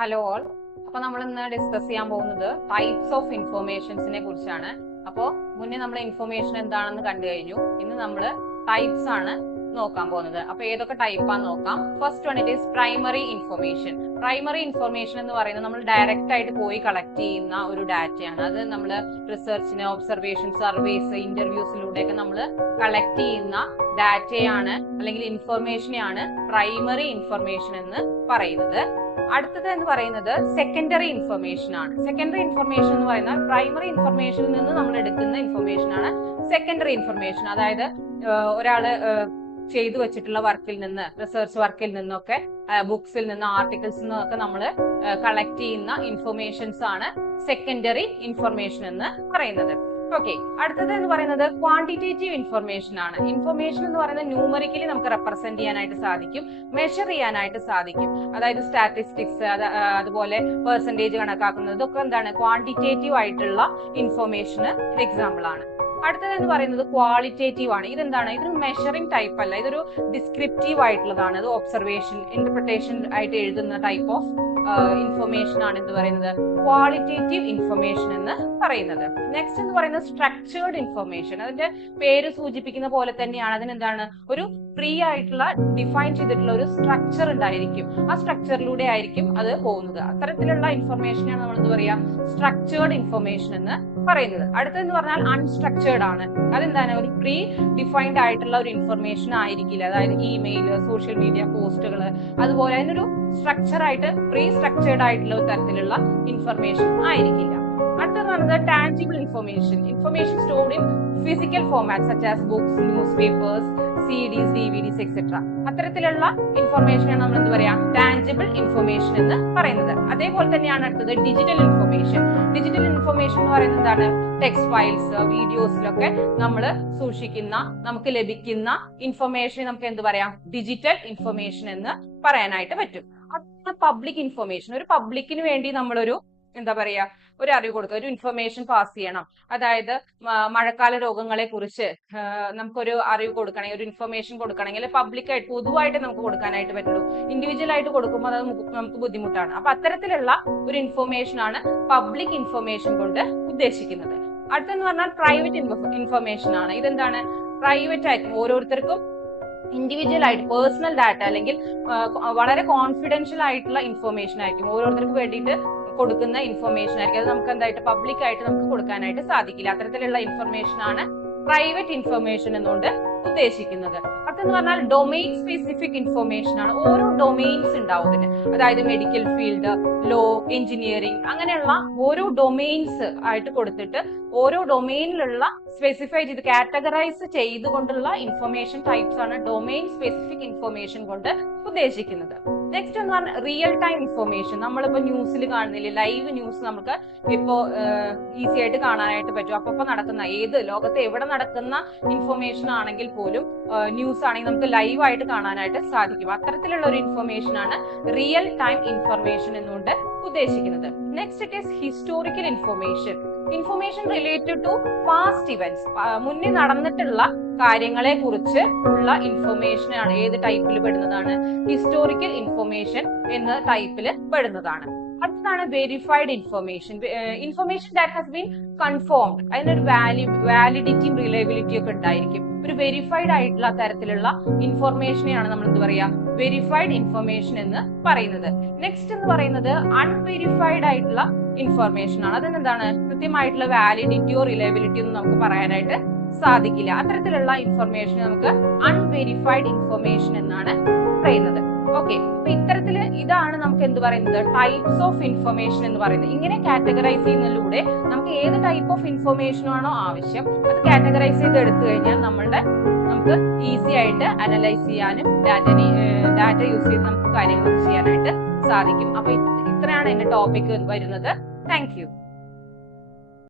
Hello all. അപ്പൊ നമ്മൾ ഇന്ന് ഡിസ്കസ് ചെയ്യാൻ പോകുന്നത് ടൈപ്സ് ഓഫ് ഇൻഫോർമേഷൻസിനെ കുറിച്ചാണ്. അപ്പോ മുന്നേ നമ്മൾ ഇൻഫോർമേഷൻ എന്താണെന്ന് കണ്ടു കഴിഞ്ഞു. ഇന്ന് നമ്മൾ ടൈപ്സ് ആണ് നോക്കാൻ പോകുന്നത്. അപ്പൊ ഏതൊക്കെ ടൈപ്പാന്ന് നോക്കാം. First one it is primary information. Primary information എന്ന് പറയുന്നത് നമ്മൾ ഡയറക്റ്റ് ആയിട്ട് പോയി കളക്ട് ചെയ്യുന്ന ഒരു ഡാറ്റയാണ്. അത് നമ്മൾ റിസർച്ചിന്, ഒബ്സർവേഷൻ, സർവേസ്, ഇന്റർവ്യൂസിലൂടെയൊക്കെ നമ്മൾ കളക്ട് ചെയ്യുന്ന ഡാറ്റയാണ് അല്ലെങ്കിൽ ഇൻഫോർമേഷനെയാണ് പ്രൈമറി ഇൻഫോർമേഷൻ എന്ന് പറയുന്നത്. അടുത്തത് എന്ന് പറയുന്നത് സെക്കൻഡറി ഇൻഫർമേഷൻ ആണ്. സെക്കൻഡറി ഇൻഫർമേഷൻ എന്ന് പറയുന്നത് പ്രൈമറി ഇൻഫർമേഷനിൽ നിന്ന് നമ്മൾ എടുക്കുന്ന ഇൻഫർമേഷൻ ആണ് സെക്കൻഡറി ഇൻഫർമേഷൻ. അതായത് ഒരാള് ചെയ്തു വെച്ചിട്ടുള്ള വർക്കിൽ നിന്ന്, റിസർച്ച് വർക്കിൽ നിന്നൊക്കെ, ബുക്സിൽ നിന്ന്, ആർട്ടിക്കിൾസിൽ നിന്നൊക്കെ നമ്മൾ കളക്ട് ചെയ്യുന്ന ഇൻഫർമേഷൻസ് ആണ് സെക്കൻഡറി ഇൻഫർമേഷൻ എന്ന് പറയുന്നത്. ഓക്കെ, അടുത്തത് എന്ന് പറയുന്നത് ക്വാണ്ടിറ്റേറ്റീവ് ഇൻഫർമേഷൻ ആണ്. ഇൻഫർമേഷൻ എന്ന് പറയുന്നത് ന്യൂമറിക്കലി നമുക്ക് റെപ്രസെന്റ് ചെയ്യാനായിട്ട് സാധിക്കും, മെഷർ ചെയ്യാനായിട്ട് സാധിക്കും. അതായത് സ്റ്റാറ്റിസ്റ്റിക്സ്, അതുപോലെ പെർസെന്റേജ് കണക്കാക്കുന്നത്, ഇതൊക്കെ എന്താണ് ക്വാണ്ടിറ്റേറ്റീവ് ആയിട്ടുള്ള ഇൻഫർമേഷന് എക്സാമ്പിൾ ആണ്. അടുത്തത് എന്ന് പറയുന്നത് ക്വാളിറ്റേറ്റീവ് ആണ്. ഇതെന്താണ്? ഇതൊരു മെഷറിംഗ് ടൈപ്പ് അല്ല, ഇതൊരു ഡിസ്ക്രിപ്റ്റീവ് ആയിട്ടുള്ളതാണ്. അത് ഒബ്സർവേഷൻ, ഇന്റർപ്രിട്ടേഷൻ ആയിട്ട് എഴുതുന്ന ടൈപ്പ് ഓഫ് ഇൻഫർമേഷൻ ആണ് എന്ന് പറയുന്നത് ക്വാളിറ്റേറ്റീവ് ഇൻഫർമേഷൻ എന്ന് പറയുന്നത്. നെക്സ്റ്റ് എന്ന് പറയുന്നത് സ്ട്രക്ചേർഡ് ഇൻഫർമേഷൻ. അതിന്റെ പേര് സൂചിപ്പിക്കുന്ന പോലെ തന്നെയാണ്. അതിനെന്താണ്? ഒരു ഫ്രീ ആയിട്ടുള്ള ഡിഫൈൻ ചെയ്തിട്ടുള്ള ഒരു സ്ട്രക്ചർ ഉണ്ടായിരിക്കും. ആ സ്ട്രക്ചറിലൂടെ ആയിരിക്കും അത് പോകുന്നത്. അത്തരത്തിലുള്ള ഇൻഫർമേഷനാണ് നമ്മൾ എന്താ പറയാ സ്ട്രക്ചേർഡ് ഇൻഫർമേഷൻ എന്ന് പറയുന്നത്. അടുത്തെന്ന് പറഞ്ഞാൽ അൺസ്ട്രക്ചേർഡ് ആണ്. അതെന്താണ്? ഒരു പ്രീ ഡിഫൈൻഡ് ആയിട്ടുള്ള ഒരു ഇൻഫർമേഷൻ ആയിരിക്കില്ല. അതായത് ഇമെയിൽ, സോഷ്യൽ മീഡിയ പോസ്റ്റുകൾ, അതുപോലെ അതിനൊരു സ്ട്രക്ചർ ആയിട്ട് പ്രീ സ്ട്രക്ചേർഡ് ആയിട്ടുള്ള ഒരു തരത്തിലുള്ള ഇൻഫർമേഷൻ ആയിരിക്കില്ല. അടുത്തത് പറയുന്നത് tangible information. Information stored in physical format such as books, news papers, CDs, DVDs, etcetera. അത്തരത്തിലുള്ള ഇൻഫർമേഷനാണ് നമ്മൾ എന്ത് പറയാ ടാഞ്ചിബിൾ ഇൻഫർമേഷൻ എന്ന് പറയുന്നത്. അതേപോലെ തന്നെയാണ് അടുത്തത് ഡിജിറ്റൽ ഇൻഫർമേഷൻ. ഡിജിറ്റൽ ഇൻഫർമേഷൻ എന്ന് പറയുന്നത് എന്താണ്? ടെക്സ്റ്റ് ഫയൽസ്, വീഡിയോസിലൊക്കെ നമ്മൾ സൂക്ഷിക്കുന്ന, നമുക്ക് ലഭിക്കുന്ന ഇൻഫർമേഷൻ നമുക്ക് എന്ത് പറയാം? ഡിജിറ്റൽ ഇൻഫർമേഷൻ എന്ന് പറയാനായിട്ട് പറ്റും. അത് പബ്ലിക് ഇൻഫർമേഷൻ. ഒരു പബ്ലിക്കിന് വേണ്ടി നമ്മളൊരു എന്താ പറയാ ഒരു അറിവ് കൊടുക്കുക, ഒരു ഇൻഫർമേഷൻ പാസ് ചെയ്യണം. അതായത് മഴക്കാല രോഗങ്ങളെ കുറിച്ച് നമുക്കൊരു അറിവ് കൊടുക്കണമെങ്കിൽ, ഒരു ഇൻഫർമേഷൻ കൊടുക്കണമെങ്കിൽ പബ്ലിക്കായിട്ട് പൊതുവായിട്ട് നമുക്ക് കൊടുക്കാനായിട്ട് പറ്റുള്ളൂ. ഇൻഡിവിജ്വൽ ആയിട്ട് കൊടുക്കുമ്പോൾ അത് നമുക്ക് ബുദ്ധിമുട്ടാണ്. അപ്പൊ അത്തരത്തിലുള്ള ഒരു ഇൻഫർമേഷൻ ആണ് പബ്ലിക് ഇൻഫർമേഷൻ കൊണ്ട് ഉദ്ദേശിക്കുന്നത്. അടുത്തെന്ന് പറഞ്ഞാൽ പ്രൈവറ്റ് ഇൻഫർമേഷൻ ആണ്. ഇതെന്താണ്? പ്രൈവറ്റ് ആയിട്ട് ഓരോരുത്തർക്കും ഇൻഡിവിജ്വൽ ആയിട്ട് പേഴ്സണൽ ഡാറ്റ അല്ലെങ്കിൽ വളരെ കോൺഫിഡൻഷ്യൽ ആയിട്ടുള്ള ഇൻഫർമേഷൻ ആയിരിക്കും. ഓരോരുത്തർക്ക് വേണ്ടിയിട്ട് കൊടുക്കുന്ന ഇൻഫർമേഷൻ ആയിരിക്കും. അത് നമുക്ക് എന്തായിട്ട് പബ്ലിക് ആയിട്ട് നമുക്ക് കൊടുക്കാനായിട്ട് സാധിക്കില്ല. അത്തരത്തിലുള്ള ഇൻഫർമേഷൻ ആണ് പ്രൈവറ്റ് ഇൻഫർമേഷൻ എന്നുകൊണ്ട് ഉദ്ദേശിക്കുന്നത്. അതെന്ന് പറഞ്ഞാൽ ഡൊമെയിൻ സ്പെസിഫിക് ഇൻഫർമേഷൻ ആണ്. ഓരോ ഡൊമെയിൻസ് ഉണ്ടാവും ഇതിന്. അതായത് മെഡിക്കൽ ഫീൽഡ്, ലോ, എഞ്ചിനീയറിംഗ്, അങ്ങനെയുള്ള ഓരോ ഡൊമെയിൻസ് ആയിട്ട് കൊടുത്തിട്ട് ഓരോ ഡൊമെയിനിലുള്ള സ്പെസിഫൈ ചെയ്ത് കാറ്റഗറൈസ് ചെയ്തുകൊണ്ടുള്ള ഇൻഫർമേഷൻ ടൈപ്സ് ആണ് ഡൊമെയിൻ സ്പെസിഫിക് ഇൻഫർമേഷൻ കൊണ്ട് ഉദ്ദേശിക്കുന്നത്. നെക്സ്റ്റ് എന്ന് പറഞ്ഞാൽ റിയൽ ടൈം ഇൻഫർമേഷൻ. നമ്മളിപ്പോ ന്യൂസിൽ കാണുന്നില്ലേ, ലൈവ് ന്യൂസ് നമുക്ക് ഇപ്പോ ഈസി ആയിട്ട് കാണാനായിട്ട് പറ്റും. അപ്പൊ നടക്കുന്ന ഏത് ലോകത്ത് എവിടെ നടക്കുന്ന ഇൻഫർമേഷൻ ആണെങ്കിൽ പോലും ന്യൂസ് ആണെങ്കിൽ നമുക്ക് ലൈവ് ആയിട്ട് കാണാനായിട്ട് സാധിക്കും. അത്തരത്തിലുള്ള ഒരു ഇൻഫർമേഷൻ ആണ് റിയൽ ടൈം ഇൻഫർമേഷൻ എന്നുകൊണ്ട് ഉദ്ദേശിക്കുന്നത്. Next it is historical information. Information related to past events. മുന്നേ നടന്നിട്ടുള്ള കാര്യങ്ങളെ കുറിച്ച് ഉള്ള ഇൻഫർമേഷൻ ആണ് ഏത് ടൈപ്പിൽ പെടുന്നതാണ്? ഹിസ്റ്റോറിക്കൽ ഇൻഫർമേഷൻ എന്ന ടൈപ്പിൽ പെടുന്നതാണ്. അടുത്താണ് verified information. Information that has been confirmed. അതിനൊരു വാലിഡിറ്റിയും റിലയബിലിറ്റിയും ഒക്കെ ഉണ്ടായിരിക്കും. ഒരു വെരിഫൈഡ് ആയിട്ടുള്ള തരത്തിലുള്ള ഇൻഫർമേഷനെയാണ് നമ്മൾ എന്ത് പറയാ വെരിഫൈഡ് ഇൻഫർമേഷൻ എന്ന് പറയുന്നത്. നെക്സ്റ്റ് എന്ന് പറയുന്നത് അൺവെരിഫൈഡ് ആയിട്ടുള്ള ഇൻഫർമേഷൻ ആണ്. അതിനെന്താണ്? കൃത്യമായിട്ടുള്ള വാലിഡിറ്റിയോ റിലയബിലിറ്റിയോ ഒന്നും നമുക്ക് പറയാനായിട്ട് സാധിക്കില്ല. അത്തരത്തിലുള്ള ഇൻഫർമേഷൻ നമുക്ക് അൺവെരിഫൈഡ് ഇൻഫർമേഷൻ എന്നാണ് പറയുന്നത്. ഓക്കെ, അപ്പൊ ഇത്തരത്തില് ഇതാണ് നമുക്ക് എന്ത് പറയുന്നത് ടൈപ്സ് ഓഫ് ഇൻഫർമേഷൻ എന്ന് പറയുന്നത്. ഇങ്ങനെ കാറ്റഗറൈസ് ചെയ്യുന്നതിലൂടെ നമുക്ക് ഏത് ടൈപ്പ് ഓഫ് ഇൻഫർമേഷൻ ആണോ ആവശ്യം അത് കാറ്റഗറൈസ് ചെയ്ത് എടുത്തു കഴിഞ്ഞാൽ നമുക്ക് ഈസി ആയിട്ട് അനലൈസ് ചെയ്യാനും ഡാറ്റ യൂസ് ചെയ്ത് നമുക്ക് കാര്യങ്ങൾ ചെയ്യാനായിട്ട് സാധിക്കും. അപ്പൊ ഇത്രയാണ് എന്റെ ടോപ്പിക് വരുന്നത്. Thank you.